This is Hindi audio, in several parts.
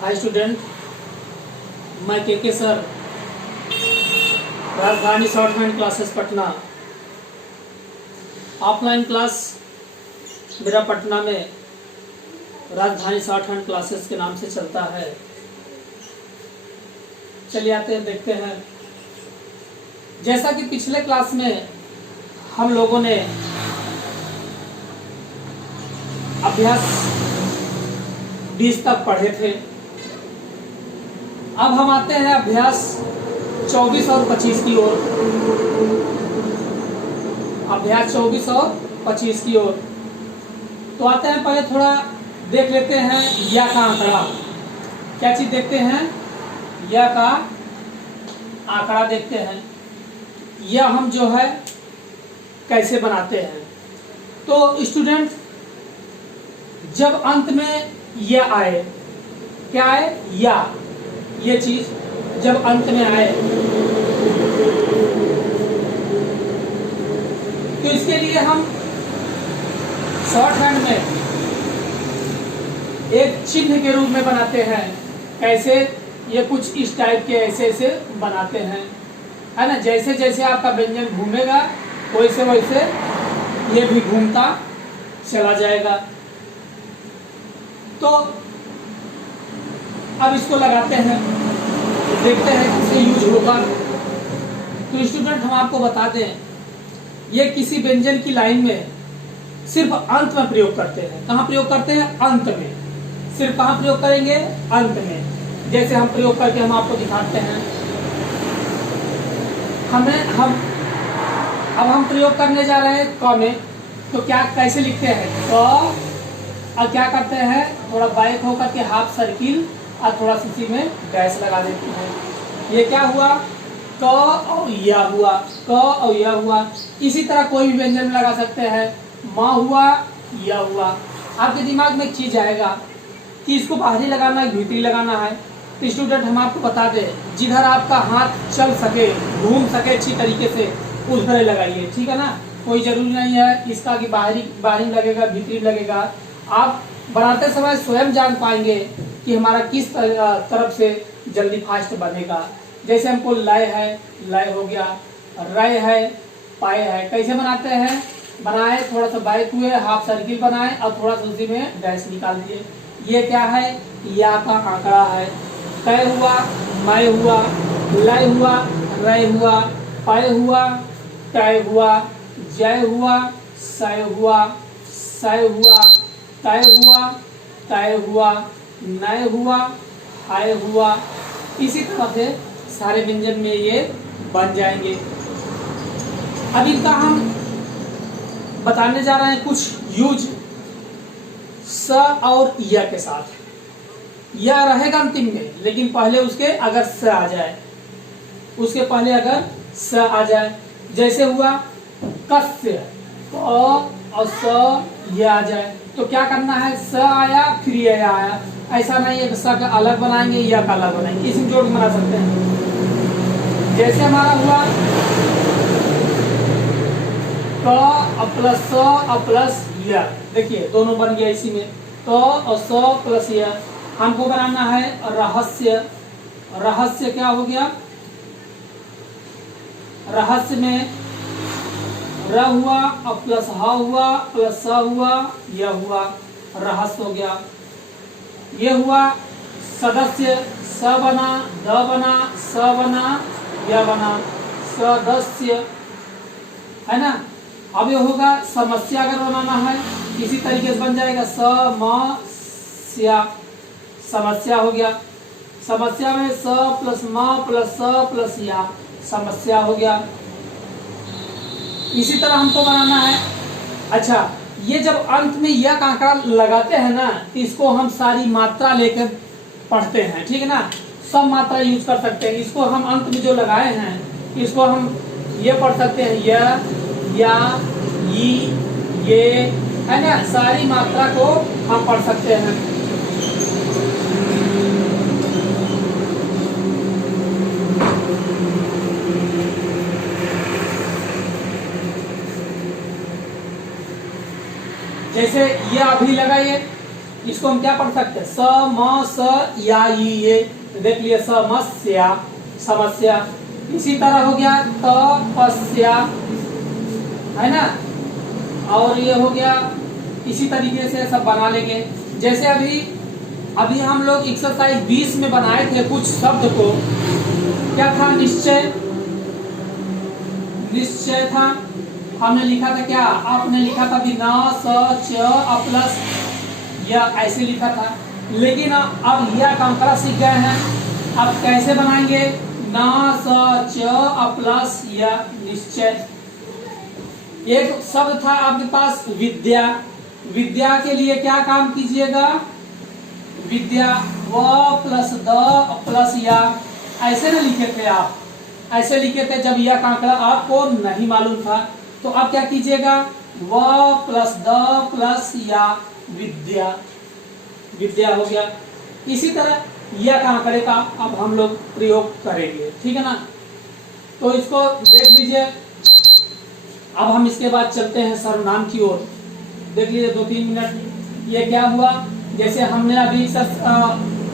हाय स्टूडेंट, मैं के सर, राजधानी shorthand classes Patna. Offline class मेरा पटना में राजधानी शॉर्टहैंड क्लासेस के नाम से चलता है। चलिए आते हैं, देखते हैं। जैसा कि पिछले क्लास में हम लोगों ने अभ्यास 20 तक पढ़े थे, अब हम आते हैं अभ्यास 24 और 25 की ओर। अभ्यास 24 और 25 की ओर तो आते हैं। पहले थोड़ा देख लेते हैं या का आंकड़ा। क्या चीज देखते हैं? या का आंकड़ा देखते हैं। यह हम जो है कैसे बनाते हैं। तो स्टूडेंट, जब अंत में यह आए, क्या आए? या ये चीज जब अंत में आए तो इसके लिए हम शॉर्टहैंड में एक चिन्ह के रूप में बनाते हैं। कैसे? ये कुछ इस टाइप के ऐसे बनाते हैं, है ना। जैसे जैसे आपका व्यंजन घूमेगा वैसे वैसे ये भी घूमता चला जाएगा। तो अब इसको लगाते हैं, देखते हैं किससे यूज होगा। तो स्टूडेंट, हम आपको बता दें, ये किसी व्यंजन की लाइन में सिर्फ अंत में प्रयोग करते हैं। कहाँ प्रयोग करते हैं? अंत में। सिर्फ कहाँ प्रयोग करेंगे? अंत में। जैसे हम प्रयोग करके हम आपको दिखाते हैं। अब हम प्रयोग करने जा रहे हैं क में। तो क्या कैसे लिखते हैं? क। और क्या करते हैं? थोड़ा बैक होकर के हाफ सर्किल और थोड़ा सी में डैश लगा देते हैं। ये क्या हुआ? क और या हुआ, क और या हुआ। इसी तरह कोई भी व्यंजन में लगा सकते हैं। माँ हुआ, या हुआ। आपके दिमाग में एक चीज आएगा कि इसको बाहरी लगाना है, भीतरी लगाना है। तो स्टूडेंट, हम आपको बता दें, जिधर आपका हाथ चल सके, घूम सके अच्छी तरीके से, उस तरह लगाइए, ठीक है ना। कोई जरूरी नहीं है इसका कि बाहरी लगेगा, भीतरी लगेगा। आप बनाते समय स्वयं जान पाएंगे कि हमारा किस तरफ से जल्दी फास्ट बनेगा। जैसे हमको लय है, लय हो गया। रय है, पाए है। कैसे बनाते हैं? बनाए, थोड़ा सा बैक हुए, हाफ सर्किल बनाए और थोड़ा सा उसी में डैश निकाल दिए। ये क्या है? या का आंकड़ा है। तय हुआ, मय हुआ, लय हुआ, रय हुआ, पाए हुआ, तय हुआ, जय हुआ, सय हुआ, सय हुआ, तय हुआ, तय हुआ, नय हुआ, आय हुआ। इसी तरह से सारे व्यंजन में ये बन जाएंगे। अब इनका हम बताने जा रहे हैं कुछ यूज स और य के साथ। यह रहेगा अंतिम में, लेकिन पहले उसके अगर स आ जाए, उसके पहले अगर स आ जाए। जैसे हुआ कस्य, क और स ये आ जाए तो क्या करना है? स आया फिर ये आया। ऐसा नहीं है स का अलग बनाएंगे, या का अलग बनाएंगे, इसी में जोड़ बना सकते हैं। जैसे हमारा हुआ क प्लस स प्लस य, देखिए दोनों बन गया इसी में। क और स प्लस य। हमको बनाना है रहस्य। रहस्य क्या हो गया? रहस्य में र हुआ और प्लस ह हुआ प्लस स हुआ, यह हुआ, रहस्य हो गया। ये हुआ सदस्य, स बना, द बना, स बना, यह बना, सदस्य, है ना। अब ये होगा समस्या। अगर बनाना है इसी तरीके से बन जाएगा समस्या, समस्या हो गया। समस्या में स प्लस म प्लस स प्लस या, समस्या हो गया। इसी तरह हमको बनाना है। अच्छा, ये जब अंत में यह का आंकड़ा लगाते हैं ना, तो इसको हम सारी मात्रा लेकर पढ़ते हैं, ठीक है ना। सब मात्रा यूज कर सकते हैं। इसको हम अंत में जो लगाए हैं, इसको हम ये पढ़ सकते हैं, यह, या, ये, है ना। सारी मात्रा को हम पढ़ सकते हैं। जैसे ये अभी लगाइए, इसको हम क्या पढ़ सकते हैं, स म स या ई, ये देख लिए, समस्या, समस्या। इसी तरह हो गया तपस्या, है ना, और ये हो गया, इसी तरीके से सब बना लेंगे। जैसे अभी हम लोग एक्सरसाइज 20 में बनाए थे कुछ शब्द को, क्या था, निश्चय, निश्चय था। हमने लिखा था क्या, आपने लिखा था बिना स च प्लस या, ऐसे लिखा था। लेकिन अब यह कांकड़ा सीख गए हैं, अब कैसे बनाएंगे, ना स च प्लस या, निश्चय। एक शब्द था आपके पास विद्या, विद्या के लिए क्या काम कीजिएगा, विद्या, व प्लस द प्लस या, ऐसे ना लिखे थे आप, ऐसे लिखे थे जब यह कांकड़ा आपको नहीं मालूम था। तो अब क्या कीजिएगा, व प्लस द प्लस या, विद्या, विद्या हो गया। इसी तरह यह कांकड़े का अब हम लोग प्रयोग करेंगे, ठीक है ना। तो इसको देख लीजिए। अब हम इसके बाद चलते हैं सर्वनाम की ओर। देख लीजिए 2-3 मिनट। ये क्या हुआ, जैसे हमने अभी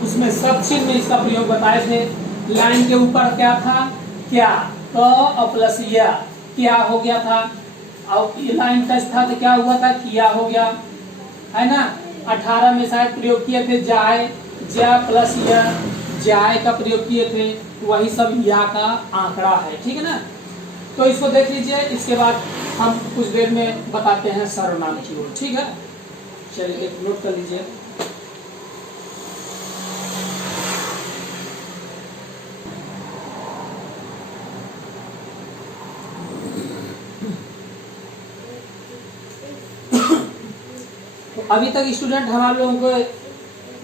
उसमें सचिन में इसका प्रयोग बताए थे। लाइन के ऊपर क्या था, क्या, क प्लस या, क्या हो गया था। और ये लाइन टच था तो क्या हुआ था, किया हो गया, है ना। 18 में शायद प्रयोग किए थे जाए, जा प्लस या, जाए का प्रयोग किए थे, वही सब या का आंकड़ा है, ठीक है ना। तो इसको देख लीजिए, इसके बाद हम कुछ देर में बताते हैं सर्वनाम की ओर, ठीक है। चलिए एक नोट कर लीजिए। अभी तक स्टूडेंट हमारे लोगों को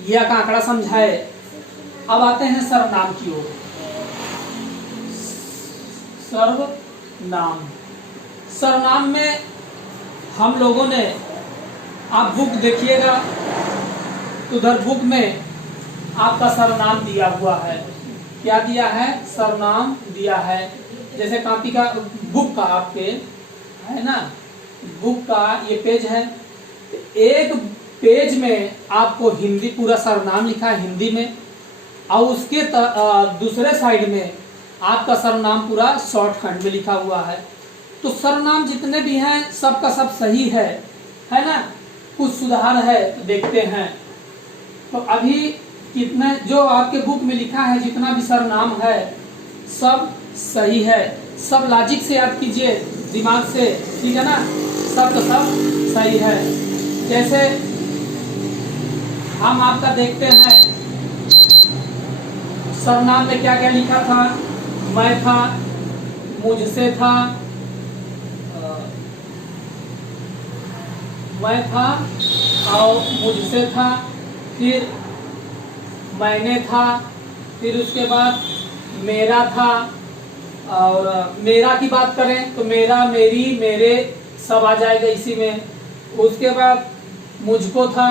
यह का आंकड़ा समझाए। अब आते हैं सर्वनाम की ओर। सर्वनाम, सर्वनाम में हम लोगों ने, आप बुक देखिएगा तो उधर बुक में आपका सर्वनाम दिया हुआ है। क्या दिया है, सर्वनाम दिया है। जैसे कॉपी का, बुक का आपके है ना, बुक का ये पेज है। एक पेज में आपको हिंदी पूरा सर्वनाम लिखा है हिंदी में, और उसके दूसरे साइड में आपका सर्वनाम पूरा शॉर्टहैंड में लिखा हुआ है। तो सर्वनाम जितने भी हैं सबका सब सही है ना। कुछ सुधार है तो देखते हैं। तो अभी कितने जो आपके बुक में लिखा है, जितना भी सर्वनाम है सब सही है। सब लॉजिक से याद कीजिए, दिमाग से, ठीक है ना। सब का सब सही है। जैसे हम आपका देखते हैं सर्वनाम में क्या क्या लिखा था, मैं था, मुझसे था, मैं था और मुझसे था, फिर मैंने था, फिर उसके बाद मेरा था। और मेरा की बात करें तो मेरा, मेरी, मेरे सब आ जाएगा इसी में। उसके बाद मुझको था,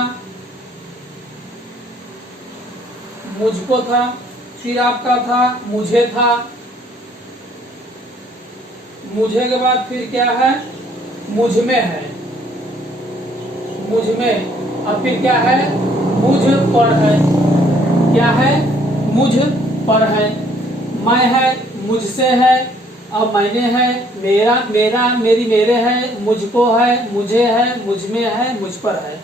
मुझको था, फिर आपका था मुझे था, मुझे के बाद फिर क्या है, मुझ में है, मुझ में, और फिर क्या है, मुझ पर है। क्या है, मुझ पर है। मैं है, मुझसे है, और मैंने है, मेरा, मेरा, मेरी, मेरे है, मुझको है, मुझे है, मुझ में है, मुझ पर है।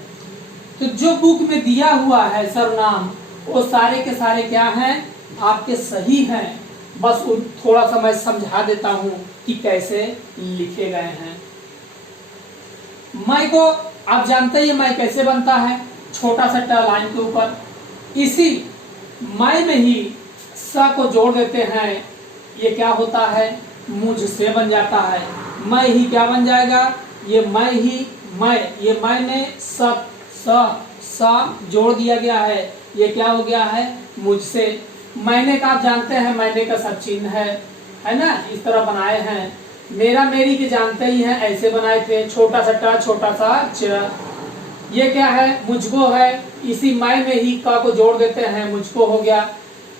तो जो बुक में दिया हुआ है सर्वनाम, वो सारे के सारे क्या हैं, आपके सही हैं। बस थोड़ा सा मैं समझा देता हूं कि कैसे लिखे गए हैं। मैं को आप जानते ही मैं कैसे बनता है, छोटा सा ट लाइन के ऊपर, इसी मैं में ही स को जोड़ देते हैं। ये क्या होता है, मुझसे बन जाता है। मैं ही क्या बन जाएगा, ये मैं ही, मैं, ये मैंने स जोड़ दिया गया है, ये क्या हो गया है, मुझसे। मैंने का आप जानते हैं, मैंने का सब चिन्ह है ना, इस तरह बनाए हैं। मेरा, मेरी के जानते ही हैं, ऐसे बनाए थे, छोटा सा ट, छोटा सा च। ये क्या है, मुझको है, इसी मैं में ही का को जोड़ देते हैं, मुझको हो गया।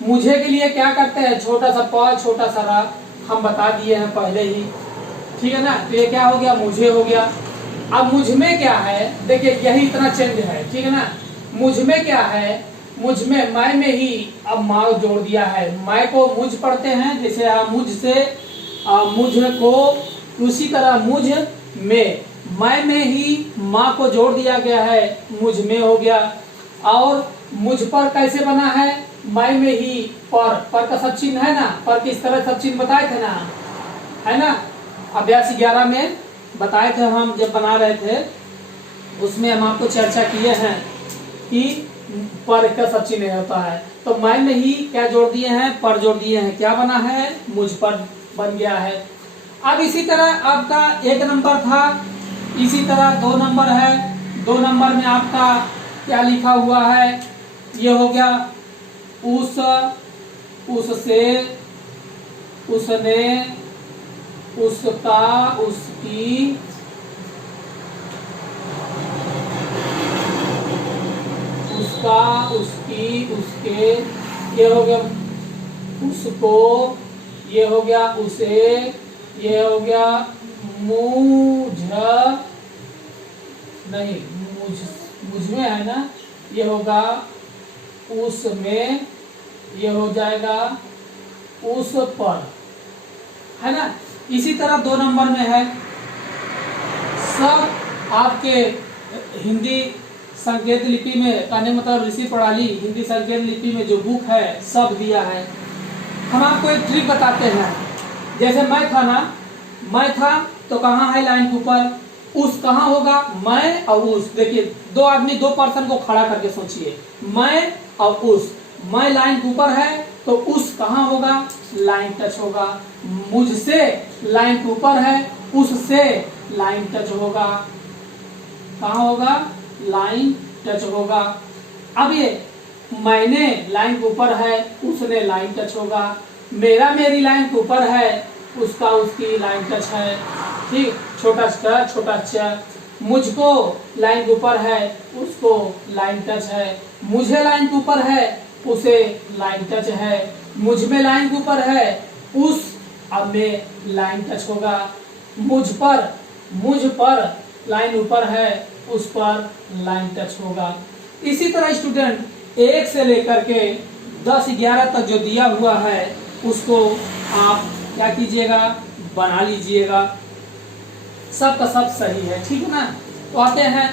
मुझे के लिए क्या करते हैं, छोटा सा प, छोटा सा रा, हम बता दिए हैं पहले ही, ठीक है ना। तो ये क्या हो गया, मुझे हो गया। अब मुझ में क्या है, देखिए यही इतना चेंज है, ठीक है ना। मुझ में क्या है, मुझ में ही अब माँ जोड़ दिया है। मैं को मुझ पढ़ते हैं, जैसे मुझ से मुझ को, उसी तरह मुझ में मैं ही माँ को जोड़ दिया गया है, मुझ में हो गया। और मुझ पर कैसे बना है, मैं में ही पर का सब चिन्ह है ना, पर किस तरह सब चिन्ह बताए थे ना, है ना, अभ्यास 11 में बताए थे हम जब बना रहे थे, उसमें हम आपको चर्चा किए हैं कि पर का सब चिन्ह होता है। तो मैं में ही क्या जोड़ दिए हैं, पर जोड़ दिए हैं, क्या बना है, मुझ पर बन गया है। अब इसी तरह आपका 1 नंबर था, इसी तरह 2 नंबर है। 2 नंबर में आपका क्या लिखा हुआ है, ये हो गया उस, उससे, उसने, उसका, उसकी, उसका, उसकी, उसके, ये हो गया उसको, ये हो गया उसे, ये हो गया मुझ, नहीं मुझ में है ना, ये होगा उसमें, ये हो जाएगा उस पर, है ना। इसी तरह 2 नंबर में है, सब आपके हिंदी संकेत लिपि में, कहने मतलब ऋषि प्रणाली हिंदी संकेत लिपि में जो बुक है सब दिया है। हम आपको एक ट्रिक बताते हैं, जैसे मैं था ना, मैं था तो कहाँ है लाइन के ऊपर, उस कहाँ होगा, मैं और उस। देखिए 2 आदमी 2 पर्सन को खड़ा करके सोचिए, मैं और उस, मैं लाइन के ऊपर है तो उस कहाँ होगा, लाइन टच होगा। मुझसे लाइन के ऊपर है, उससे लाइन टच होगा, कहाँ होगा, लाइन टच होगा। अब ये मैंने लाइन के ऊपर है, उसने लाइन टच होगा, मेरा मेरी लाइन के ऊपर है, उसका उसकी लाइन टच है, ठीक, छोटा च छोटा च। मुझको लाइन के ऊपर है, उसको लाइन टच है, मुझे लाइन के ऊपर है, उसे लाइन टच है, मुझ में लाइन के ऊपर है, उस अब में लाइन टच होगा। मुझ पर लाइन ऊपर है, उस पर लाइन टच होगा। इसी तरह स्टूडेंट 1 से लेकर के 10 11 तक जो दिया हुआ है उसको आप क्या कीजिएगा, बना लीजिएगा, सब का सब सही है, ठीक है ना। तो आते हैं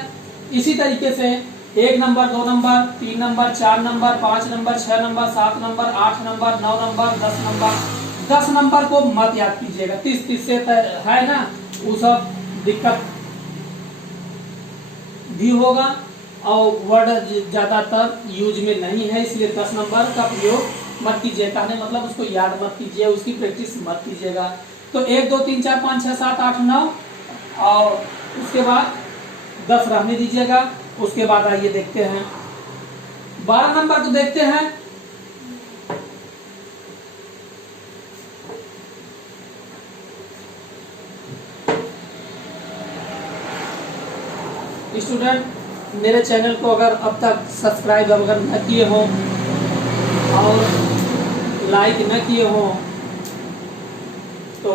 इसी तरीके से 1 number, 2 number, 3 number, 4 number, 5 number, 6 number, 7 number, 8 number, 9 number, 10 number. 10 number को मत याद कीजिएगा, 30 से है ना, वो सब दिक्कत भी होगा और वर्ड ज्यादातर यूज में नहीं है, इसलिए 10 नंबर का प्रयोग मत कीजिए, कहने मतलब उसको याद मत कीजिए, उसकी प्रैक्टिस मत कीजिएगा। तो 1 2 3 4 5 6 7 8 9 और उसके बाद 10 रहने दीजिएगा। उसके बाद आइए देखते हैं 12 नंबर को देखते हैं। स्टूडेंट मेरे चैनल को अगर अब तक सब्सक्राइब अगर न किए हो और लाइक न किए हो तो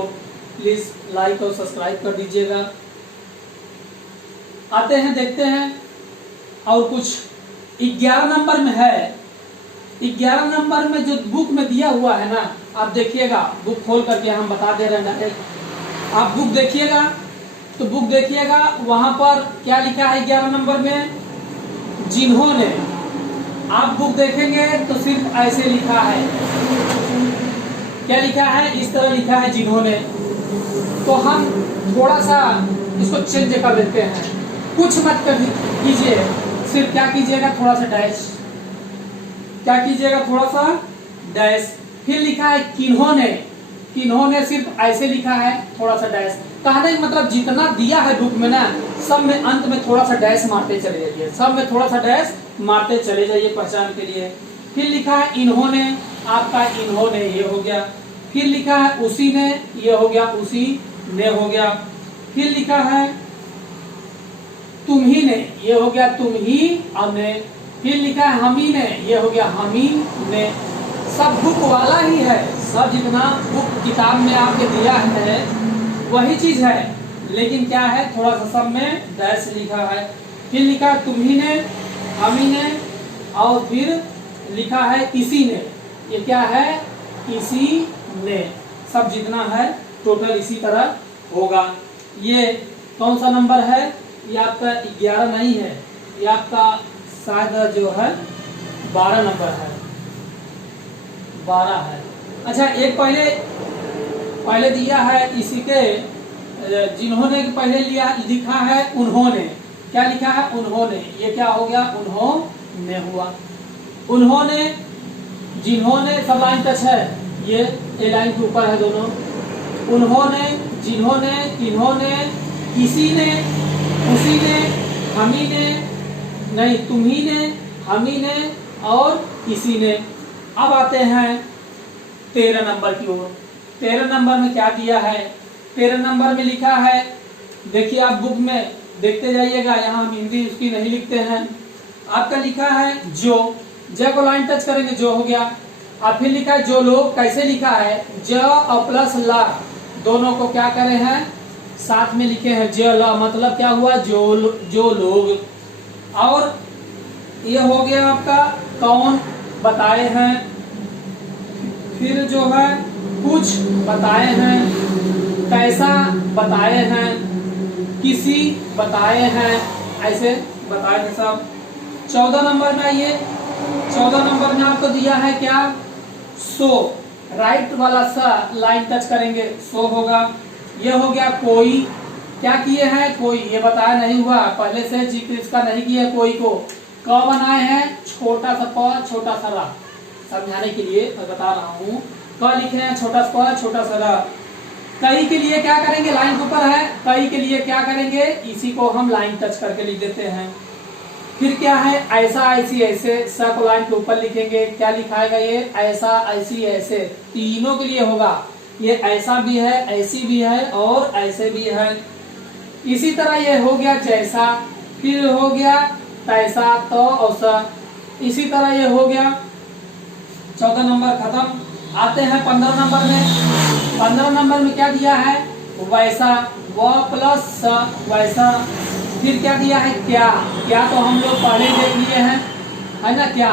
प्लीज लाइक और सब्सक्राइब कर दीजिएगा। आते हैं देखते हैं और कुछ 11 नंबर में है। 11 नंबर में जो बुक में दिया हुआ है ना, आप देखिएगा, बुक खोल करके हम बता दे रहे हैं, आप बुक देखिएगा तो बुक देखिएगा वहां पर क्या लिखा है 11 नंबर में, जिन्होंने। आप बुक देखेंगे तो सिर्फ ऐसे लिखा है, क्या लिखा है, इस तरह लिखा है जिन्होंने। तो हम थोड़ा सा इसको चेंज कर देते हैं, कुछ मत कर कीजिए, सिर्फ क्या कीजिएगा, थोड़ा सा डैश, क्या कीजिएगा, थोड़ा सा डैश। फिर लिखा है किन्होंने, किन्होंने सिर्फ ऐसे लिखा है, थोड़ा सा डैश। कहने का मतलब जितना दिया है बुक में ना, सब में अंत में थोड़ा सा डैश मारते चले जाइए, सब में थोड़ा सा डैश मारते चले जाइए पहचान के लिए। फिर लिखा है इन्होंने, आपका इन्होंने ये हो गया। फिर लिखा है उसी ने, ये हो गया उसी ने हो गया। फिर लिखा है तुम ही ने, ये हो गया तुम ही ने। फिर लिखा है हम ही ने, ये हो गया हम ही ने। सब बुक वाला ही है, सब जितना बुक किताब में आपके दिया है वही चीज है, लेकिन क्या है, थोड़ा सा सब में डैश लिखा है। फिर लिखा तुम ही ने, हम ही ने, और फिर लिखा है इसी ने। ये क्या है? इसी ने। सब जितना है टोटल इसी तरह होगा। ये कौन सा नंबर है? ये आपका 11 नहीं है, ये आपका शायद जो है 12 नंबर है, 12 है। अच्छा, एक पहले दिया है इसी के, जिन्होंने पहले लिखा है उन्होंने। क्या लिखा है? उन्होंने। ये क्या हो गया? उन्होंने हुआ। उन्होंने, जिन्होंने, सब लाइन टच है, ये ए लाइन के ऊपर है दोनों। उन्होंने, जिन्होंने, इन्होंने, किसी ने, उसी ने, हम ही ने, नहीं तुम ही ने, हम ही ने और किसी ने। अब आते हैं 13 नंबर की ओर। 13 नंबर में क्या दिया है? 13 नंबर में लिखा है, देखिए आप बुक में देखते जाइएगा, यहाँ हम हिंदी उसकी नहीं लिखते हैं। आपका लिखा है जो, ज को लाइन टच करेंगे जो हो गया। और फिर लिखा है जो लोग। कैसे लिखा है? ज और प्लस ला दोनों को क्या करे हैं? साथ में लिखे हैं ज ला, मतलब क्या हुआ? जो लोग। और ये हो गया आपका कौन बताए हैं, फिर जो है कुछ बताए हैं, कैसा बताए हैं, किसी बताए हैं, ऐसे बताए हैं सब। 14 नंबर में आइए। 14 नंबर में आपको दिया है क्या? सो। राइट वाला सा लाइन टच करेंगे, सो होगा। ये हो गया कोई। क्या किए हैं? कोई। ये बताया नहीं हुआ, पहले से जिक्र इसका नहीं किया। कोई को क बनाए हैं, छोटा सा प, छोटा सा रा, समझाने के लिए मैं बता रहा हूँ। क लिखे हैं, छोटा सा प, छोटा सा रा। कई के लिए क्या करेंगे? लाइन के ऊपर है, कई के लिए क्या करेंगे? इसी को हम लाइन टच करके लिख देते हैं। फिर क्या है? ऐसा, ऐसी, ऐसे। स को लाइन के ऊपर लिखेंगे। क्या लिखाएगा? ये ऐसा, ऐसी, ऐसे, तीनों के लिए होगा। ये ऐसा भी है, ऐसी भी है और ऐसे भी है। इसी तरह ये हो गया जैसा, फिर हो गया तैसा, तो और सा। इसी तरह ये हो गया। 14 नंबर खत्म। आते हैं 15 नंबर में। 15 नंबर में क्या दिया है? वैसा, व प्लस स, वैसा। फिर क्या दिया है? क्या। क्या तो हम लोग पहले देख लिए हैं, है ना? क्या,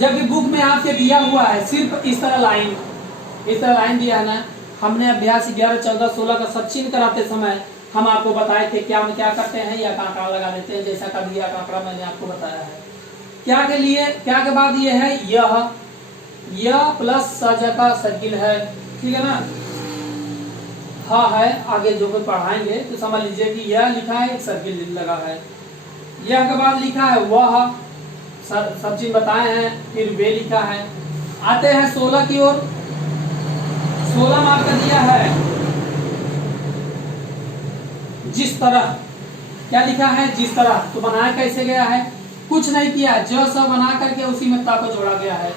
जबकि बुक में आपसे दिया हुआ है सिर्फ इस तरह लाइन, इस तरह लाइन दिया है ना। हमने अभ्यास 11, 14, 16 का सब चिन्ह कराते समय हम आपको बताए थे क्या में क्या करते हैं, या कांकड़ा लगा देते हैं, जैसा कर दिया कांकड़ा मैंने आपको बताया है। क्या के लिए? क्या के बाद ये है यह प्लस सजा का सर्किल है, ठीक है ना। हाँ है, आगे जो भी पढ़ाएंगे तो समझ लीजिए कि यह लिखा है, एक सर्किल लगा है। यह के बाद लिखा है वह, सब चीज बताए हैं। फिर वे लिखा है। आते हैं 16 की ओर। 16 में आपका दिया है जिस तरह। क्या लिखा है? जिस तरह। तो बनाया कैसे गया है? कुछ नहीं किया, जो सब बना करके उसी में ता को जोड़ा गया है।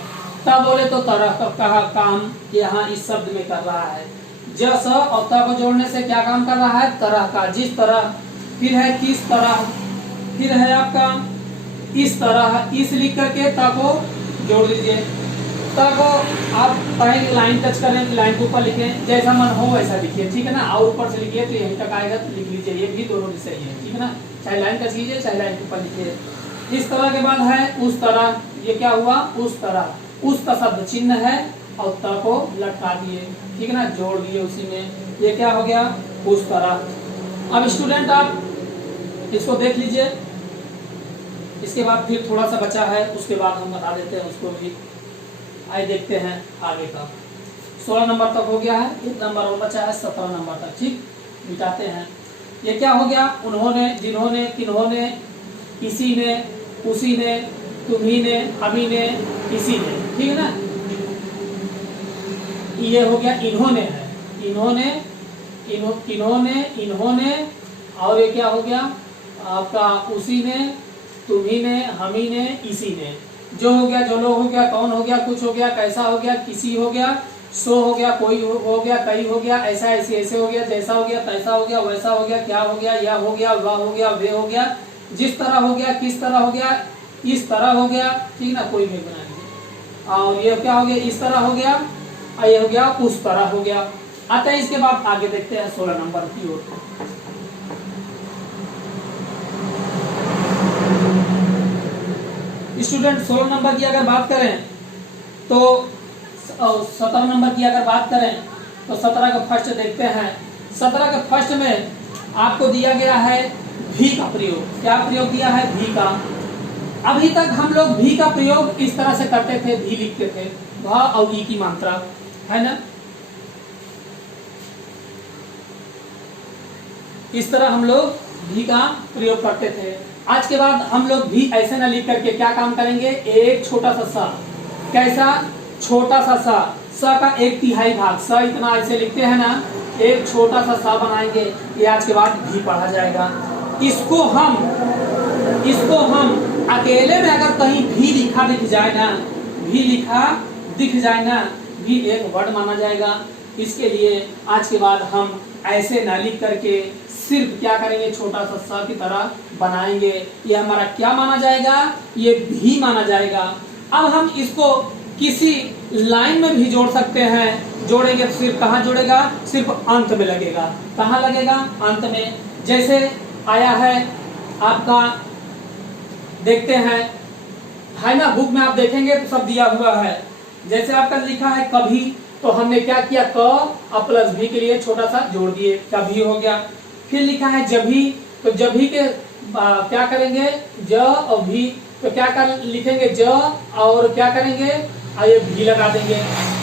ता बोले तो तरह का काम यहाँ इस शब्द में कर रहा है। ज स और ता को जोड़ने से क्या काम कर रहा है? तरह का, जिस तरह। फिर है किस तरह, फिर है आपका इस तरह। इस लिख करके ता को जोड़ दीजिए। ता को आप पहले लाइन टच करें, लाइन के ऊपर लिखें, जैसा मन हो वैसा लिखिए, ठीक है ना। और ऊपर से लिखिए तो यहीं तक आएगा तो लिख लीजिए, ये भी दोनों भी सही है, ठीक है ना। चाहे लाइन टच कीजिए, चाहे लाइन के ऊपर लिखिए। इस तरह के बाद है उस तरह। ये क्या हुआ? उस तरह। उस का शब्द चिन्ह है और त को लटका दिए, ठीक है ना, जोड़ दिए उसी में। ये क्या हो गया? उस तरह। अब स्टूडेंट आप इसको देख लीजिए। इसके बाद फिर थोड़ा सा बचा है, उसके बाद हम बता देते हैं उसको भी। आइए देखते हैं आगे का। 16 नंबर तक हो गया है, एक नंबर और बचा है 17 नंबर तक, ठीक। मिटाते हैं। ये क्या हो गया? उन्होंने, जिन्होंने, किन्होंने, किसी ने, उसी ने, तुम्ही ने, हमी ने, किसी ने, ठीक है ना। ये हो गया इन्होंने है, इन्होंने, किन्होंने, इन्होंने, और ये क्या हो गया आपका? उसी ने, तुम्ही ने, हमी ने, इसी ने। जो हो गया, जो लोग हो गया, कौन हो गया, कुछ हो गया, कैसा हो गया, किसी हो गया, सो हो गया, कोई हो गया, कई हो गया, ऐसा, ऐसे, ऐसे हो गया, जैसा हो गया, तैसा हो गया, वैसा हो गया, क्या हो गया, यह हो गया, वह हो गया, वे हो गया, जिस तरह हो गया, किस तरह हो गया, इस तरह हो गया, ठीक ना। कोई भी बना लीजिए। और ये क्या हो गया? इस तरह हो गया, और ये हो गया उस तरह हो गया। आता है इसके बाद आगे देखते हैं 16 नंबर की ओर। स्टूडेंट 16 नंबर की अगर बात करें तो 17 नंबर की अगर बात करें तो 17 का फर्स्ट देखते हैं। 17 के फर्स्ट में आपको दिया गया है भी का प्रयोग। क्या प्रयोग दिया है? भी का। अभी तक हम लोग भी का प्रयोग इस तरह से करते थे, भी लिखते थे, भ और ई की मात्रा, है ना। इस तरह हम लोग भी का प्रयोग करते थे। आज के बाद हम लोग भी ऐसे ना लिख करके क्या काम करेंगे? एक छोटा सा सा। कैसा? छोटा सा सा। स का 1/3 भाग। स इतना ऐसे लिखते हैं ना, एक छोटा सा सा बनाएंगे। ये आज के बाद भी पढ़ा जाएगा। इसको हम अकेले में अगर कहीं भी लिखा दिख जाए ना, भी लिखा दिख जाए ना, भी एक वर्ड माना जाएगा। इसके लिए आज के बाद हम ऐसे ना लिख करके सिर्फ क्या करेंगे? छोटा सा सा की तरह बनाएंगे। ये हमारा क्या माना जाएगा? ये भी माना जाएगा। अब हम इसको किसी लाइन में भी जोड़ सकते हैं। जोड़ेंगे तो सिर्फ कहाँ जोड़ेगा? सिर्फ अंत में लगेगा। कहाँ लगेगा? अंत में। जैसे आया है आपका, देखते हैं, है ना, बुक में आप देखेंगे तो सब दिया हुआ है। जैसे आपका लिखा है कभी, तो हमने क्या किया? क और प्लस भी के लिए छोटा सा जोड़ दिए, कभी हो गया। फिर लिखा है जभी, तो जभी के क्या करेंगे? ज और भी, तो क्या कर लिखेंगे? ज और क्या करेंगे? ये भी लगा देंगे।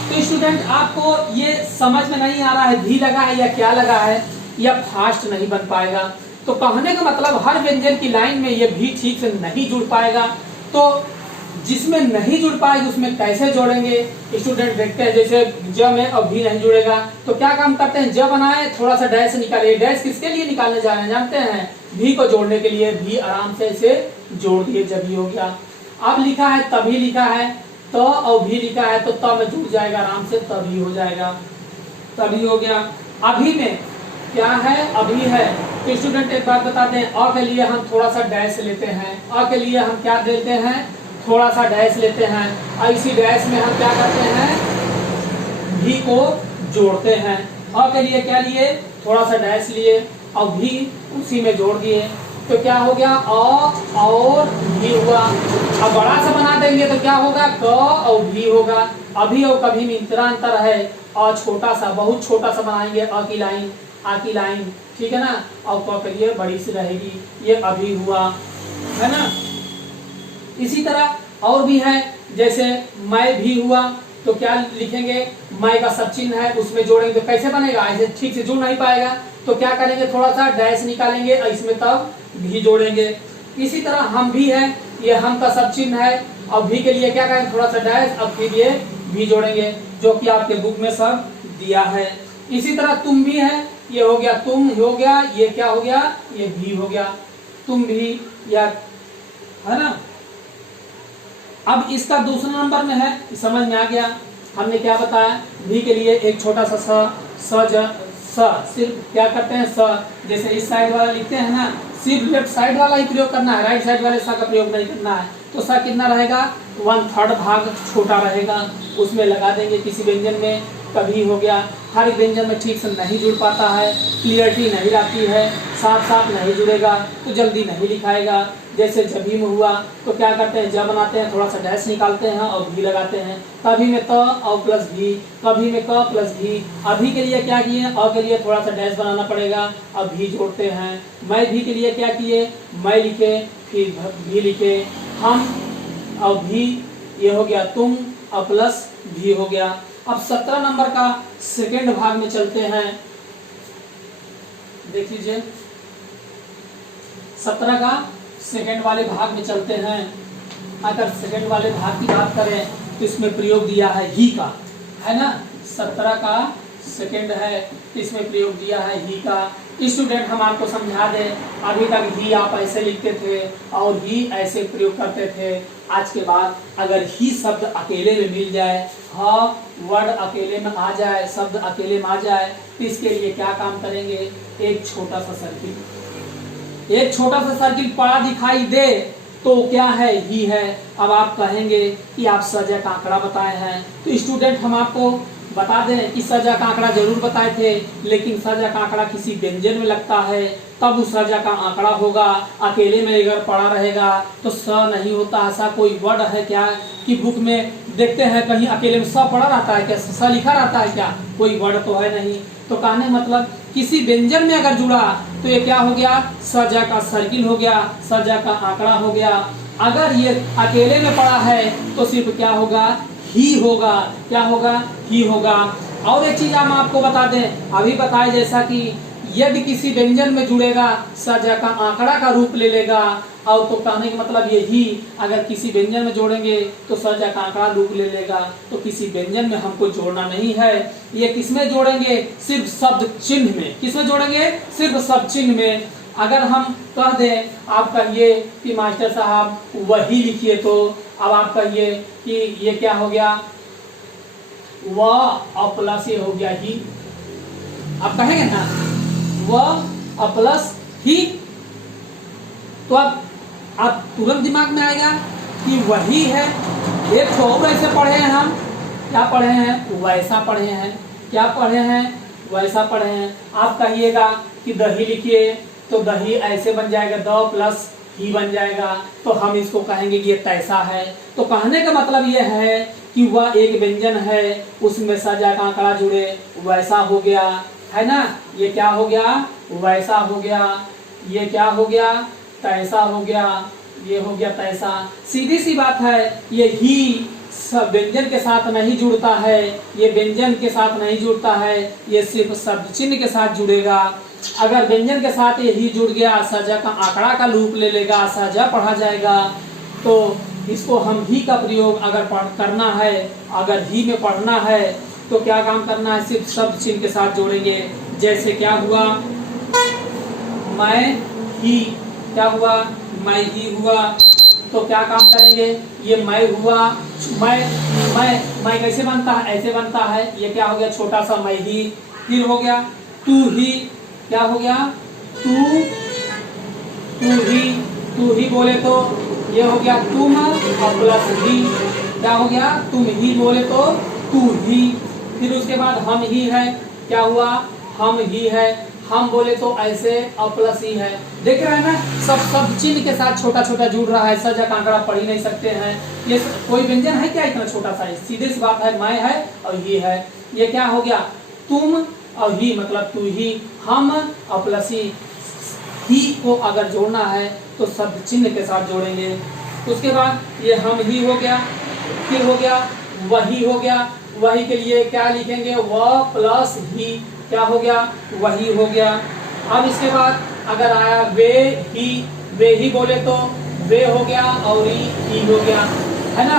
तो स्टूडेंट आपको ये समझ में नहीं आ रहा है भी लगा है या क्या लगा है, या फास्ट नहीं बन पाएगा। तो कहने का मतलब हर व्यंजन की लाइन में ये भी ठीक से नहीं जुड़ पाएगा। तो जिसमें नहीं जुड़ पाएगी उसमें कैसे जोड़ेंगे? स्टूडेंट देखते हैं, जैसे ज में अब भी नहीं जुड़ेगा तो क्या काम करते हैं? ज बनाए, थोड़ा सा डैश निकालिए। डैश किसके लिए निकालने जा रहे हैं जानते हैं? भी को जोड़ने के लिए। भी आराम से इसे जोड़ दिए, जब भी हो गया। अब लिखा है तभी, लिखा है तो और भी लिखा है तो त में जुड़ जाएगा आराम से, तभी हो जाएगा, तभी हो गया। अभी में क्या है? अभी है। तो स्टूडेंट एक बात बताते हैं, अ के लिए हम थोड़ा सा डैश लेते हैं। अ के लिए हम क्या देते हैं? थोड़ा सा डैश लेते हैं। और इसी डैश में हम क्या करते हैं? भी को जोड़ते हैं। अ के लिए क्या लिए? थोड़ा सा डैश लिए और भी उसी में जोड़ दिए। तो क्या हो गया? अ और भी हुआ। अब बड़ा सा बना देंगे तो क्या होगा? क और भी होगा। अभी और कभी में इतना अंतर है। अ छोटा सा, बहुत छोटा सा बनाएंगे, अ की लाइन, आ की लाइन, ठीक है ना। और क के लिए बड़ी सी रहेगी। ये अभी हुआ, है ना। इसी तरह और भी है, जैसे मैं भी हुआ तो क्या लिखेंगे? मैं का सब चिन्ह है, उसमें जोड़ेंगे तो कैसे बनेगा? ऐसे ठीक से जुड़ नहीं पाएगा। तो क्या करेंगे? थोड़ा सा डैश निकालेंगे और इसमें तब भी जोड़ेंगे। इसी तरह हम भी है, ये हम का सब चिन्ह है और भी के लिए क्या करेंगे? थोड़ा सा डैश और फिर ये भी जोड़ेंगे, जो कि आपके बुक में सब दिया है। इसी तरह तुम भी है, ये हो गया तुम हो गया, ये क्या हो गया? ये भी हो गया, तुम भी, या, है ना। अब इसका दूसरा नंबर में है, समझ में आ गया। हमने क्या बताया? भी के लिए एक छोटा सा सिर्फ क्या करते हैं? स, जैसे इस साइड वाला लिखते हैं ना, सिर्फ लेफ्ट साइड वाला ही प्रयोग करना है, राइट साइड वाले सा का प्रयोग नहीं करना है। तो सा कितना रहेगा? 1/3 भाग छोटा रहेगा, उसमें लगा देंगे किसी व्यंजन में। कभी हो गया। हर व्यंजन में ठीक से नहीं जुड़ पाता है, क्लियरिटी नहीं आती है, साथ साथ नहीं जुड़ेगा तो जल्दी नहीं लिखाएगा। जैसे जभी में हुआ तो क्या करते हैं? जब बनाते हैं, थोड़ा सा डैश निकालते हैं और भी लगाते हैं। कभी में त और प्लस भी, कभी में क प्लस भी। अभी के लिए क्या किए? अ के लिए थोड़ा सा डैश बनाना पड़ेगा और भी जोड़ते हैं। मैं भी के लिए क्या किए? मैं लिखे, फिर भी लिखे, हम और भी, ये हो गया तुम और प्लस भी हो गया। अब 17 नंबर का सेकेंड भाग में चलते हैं। देख लीजिए, 17 का सेकेंड वाले भाग में चलते हैं। अगर सेकेंड वाले भाग की बात करें तो इसमें प्रयोग दिया है ही का, है ना। 17 का सेकेंड है, इसमें प्रयोग दिया है ही का। स्टूडेंट हम आपको समझा दें, अभी तक ही आप ऐसे लिखते थे और ही ऐसे प्रयोग करते थे। आज के बाद अगर ही शब्द अकेले में मिल जाए, हाँ वर्ड अकेले में आ जाए, शब्द अकेले में आ जाए, तो इसके लिए क्या काम करेंगे? एक छोटा सा सर्किल, एक छोटा सा सर्किल पड़ा दिखाई दे तो क्या है? ही है। अब आप कहेंगे कि आप सजा का आंकड़ा बताए हैं, तो स्टूडेंट हम आपको बता दें कि सजा का आंकड़ा जरूर बताए थे, लेकिन सजा का आंकड़ा किसी व्यंजन में लगता है तब उस सजा का आंकड़ा होगा। अकेले में अगर पड़ा रहेगा तो स नहीं होता। ऐसा कोई वर्ड है क्या कि बुक में देखते हैं कहीं अकेले में स पड़ा रहता है क्या, स लिखा रहता है क्या? कोई वर्ड तो है नहीं। तो कहने मतलब किसी व्यंजन में अगर जुड़ा तो ये क्या हो गया, सजा का सर्किल हो गया, सजा का आंकड़ा हो गया। अगर ये अकेले में पड़ा है तो सिर्फ क्या होगा, ही होगा। क्या होगा, ही होगा। और एक चीज हम आपको बता दें, अभी बताए जैसा कि यदि किसी व्यंजन में जुड़ेगा सजा का आंकड़ा का रूप ले लेगा। और तो कहने का मतलब ये ही अगर किसी व्यंजन में जोड़ेंगे तो सजा का आंकड़ा रूप ले लेगा। तो किसी व्यंजन में हमको जोड़ना नहीं है। ये किसमें जोड़ेंगे, सिर्फ शब्द चिन्ह में। किसमें जोड़ेंगे, सिर्फ शब्द चिन्ह में। अगर हम कह दें, आप कहिए कि मास्टर साहब वही लिखिए, तो अब आप कहिए कि ये क्या हो गया, वह प्लस ये हो गया ही। आप कहेंगे ना वह प्लस ही, तो अब आप तुरंत दिमाग में आएगा कि वही है। एक तो और ऐसे पढ़े हैं हम, क्या पढ़े हैं, वैसा पढ़े हैं। क्या पढ़े हैं, वैसा पढ़े हैं। आप कहिएगा कि दही लिखिए, तो दही ऐसे बन जाएगा, द प्लस ही बन जाएगा। तो हम इसको कहेंगे कि ये तैसा है। तो कहने का मतलब ये है कि वह एक व्यंजन है, उसमें सजा का आंकड़ा जुड़े, वैसा हो गया, है ना। ये क्या हो गया, वैसा हो गया। ये क्या हो गया, तैसा हो गया। ये हो गया तैसा। सीधी सी बात है, ये ही सब व्यंजन के साथ नहीं जुड़ता है, ये व्यंजन के साथ नहीं जुड़ता है, ये सिर्फ शब्द चिन्ह के साथ जुड़ेगा। अगर व्यंजन के साथ ये ही जुड़ गया, सजा का आंकड़ा का रूप ले लेगा, सजा पढ़ा जाएगा। तो इसको हम ही का प्रयोग अगर करना है, अगर ही में पढ़ना है तो क्या काम करना है, सिर्फ शब्द चिन्ह के साथ जोड़ेंगे। जैसे क्या हुआ, मैं ही, क्या हुआ, मैं ही हुआ। तो क्या काम करेंगे, ये मैं हुआ, मैं कैसे बनता है, ऐसे बनता है। ये क्या हो गया, छोटा सा मैं ही। फिर हो गया तू ही, क्या हो गया, तू ही बोले तो ये हो गया तुम और प्लस ही। क्या हो गया, तुम ही बोले तो तू ही। फिर उसके बाद हम ही है, क्या हुआ, हम ही है। हम बोले तो ऐसे और प्लस ही है। देख रहे हैं ना, सब चिन्ह के साथ छोटा छोटा जुड़ रहा है। सजा का आंकड़ा पढ़ ही नहीं सकते हैं। ये कोई व्यंजन है क्या इतना छोटा सा, सीधे सी बात है, मैं है और ये है। ये क्या हो गया, तुम और ही मतलब तू ही, हम और प्लस ही को अगर जोड़ना है तो शब्द चिन्ह के साथ जोड़ेंगे। उसके बाद ये हम ही हो गया, फिर हो गया वही हो गया। वही के लिए क्या लिखेंगे, वह प्लस ही, क्या हो गया, वही हो गया। अब इसके बाद अगर आया वे ही बोले तो वे हो गया और ही हो गया, है ना।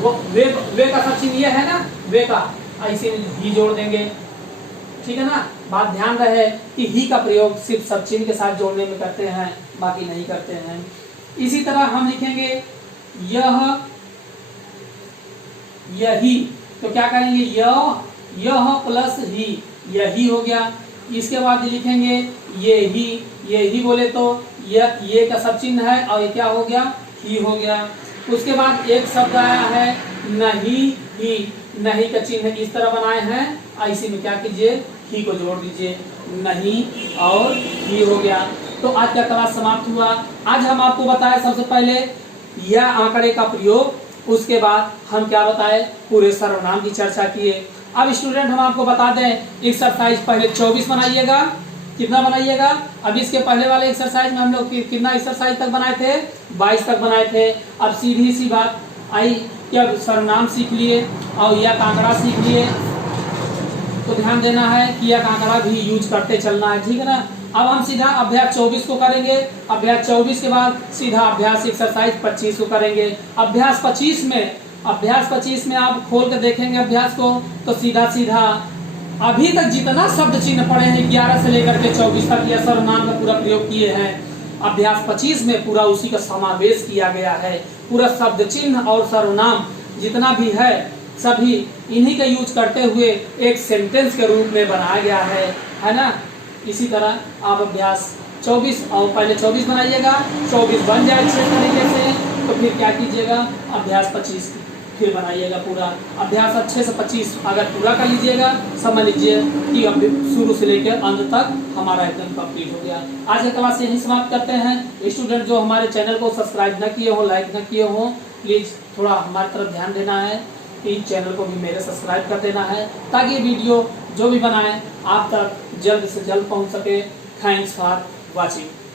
वो वे का सब चिन्ह ये है ना, वे का ऐसे ही जोड़ देंगे, ठीक है ना। बात ध्यान रहे कि ही का प्रयोग सिर्फ सब चिन्ह के साथ जोड़ने में करते हैं, बाकी नहीं करते हैं। इसी तरह हम लिखेंगे यही, तो क्या करेंगे, यह प्लस ही, यही हो गया। इसके बाद लिखेंगे ये ही बोले तो ये का सब चिन्ह है और ये क्या हो गया, ही हो गया। उसके बाद एक शब्द आया है नहीं ही, नहीं का चिन्ह इस तरह बनाए हैं, ऐसे में क्या कीजिए, ही को जोड़ दीजिए, नहीं और ही हो गया। तो आज का क्लास समाप्त हुआ। आज हम आपको बताए सबसे पहले यह आंकड़े का प्रयोग, उसके बाद हम क्या बताए, पूरे सर्वनाम की चर्चा किए। अब स्टूडेंट हम आपको बता दें, एक्सरसाइज पहले 24 बनाइएगा। कितना बनाइएगा, अब इसके पहले वाले एक्सरसाइज में हम लोग कितना एक्सरसाइज तक बनाए थे, 22 तक बनाए थे। अब सीधी सी बात आई कि अब सर्वनाम सीख लिए और यह आंकड़ा सीख लिए, तो ध्यान देना है कि यह आंकड़ा भी यूज करते चलना है, ठीक है ना। अब हम सीधा अभ्यास 24 को करेंगे। अभ्यास 24 के बाद सीधा अभ्यास एक्सरसाइज 25 को करेंगे। अभ्यास 25 में आप खोल के देखेंगे अभ्यास को, तो सीधा अभी तक जितना शब्द चिन्ह पढ़े हैं 11 से लेकर के 24 तक यह सर्वनाम का पूरा प्रयोग किए हैं। अभ्यास 25 में पूरा उसी का समावेश किया गया है। पूरा शब्द चिन्ह और सर्वनाम जितना भी है सभी इन्हीं का यूज करते हुए एक सेंटेंस के रूप में बनाया गया है ना। इसी तरह आप अभ्यास 24 और पहले 24 बनाइएगा, 24 बन जाए अच्छे तरीके से, तो फिर क्या कीजिएगा, अभ्यास 25 फिर बनाइएगा पूरा अभ्यास अच्छे से 25 अगर पूरा कर लीजिएगा, समझ लीजिए कि अब शुरू से लेकर अंत तक हमारा एकदम कंप्लीट हो गया। आज की क्लास यहीं समाप्त करते हैं। स्टूडेंट जो हमारे चैनल को सब्सक्राइब न किए हो, लाइक न किए हो, प्लीज़ थोड़ा हमारी तरफ ध्यान देना है कि चैनल को भी मेरे सब्सक्राइब कर देना है, ताकि ये वीडियो जो भी बनाएं आप तक जल्द से जल्द पहुंच सके। Thanks for watching.